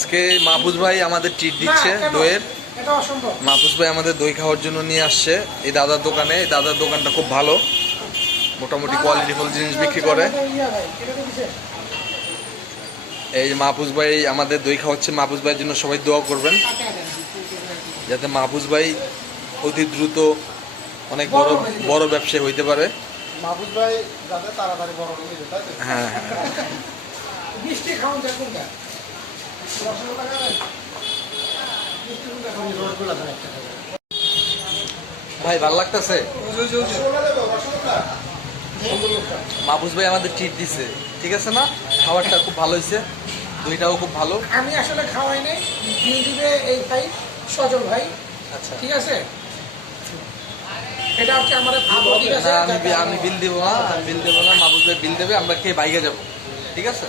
আজকে মাহফুজ ভাই আমাদের ট্রিট দিচ্ছে দইয়ের। মাহফুজ ভাই আমাদের দই খাওয়ার জন্য নিয়ে আসছে এই দাদার দোকানে। এই দাদার দোকানটা খুব ভালো, মোটামুটি কোয়ালিটিফুল জিনিস বিক্রি করে। এই যে মাহফুজ ভাই আমাদের দই খাওয়াচ্ছে। মাহফুজ ভাইয়ের জন্য সবাই দোয়া করবেন যাতে মাহফুজ ভাই অতি দ্রুত অনেক বড় বড় ব্যবসায়ী হইতে পারে। মাহফুজ ভাই যাতে তাড়াতাড়ি বড় হয়ে যায়, তাই তো? হ্যাঁ হ্যাঁ। মিষ্টি খাওয়ান যায় কোনটা? রসগোল্লা খাবেন? মিষ্টি কোনটা খাবেন? রসগোল্লা খাবেন একটা খাবেন। ভাই ভালো লাগতেছে? রসগোল্লা দেবো, রসগোল্লা? মাহফুজ ভাই আমাদের ট্রিট দিছে, ঠিক আছে না? খাবারটা খুব ভালো হয়েছে, দইটাও খুব ভালো। আমি আসলে খাওয়াই নাই, বিল দিবে এই ভাই সজল ভাই। আচ্ছা, ঠিক আছে, এটা হচ্ছে আমাদের না আমি বিল দেবো না, আমি বিল দেবো না, মাহফুজ ভাই বিল দেবে, আমরা খেয়ে বাইকে যাবো, ঠিক আছে?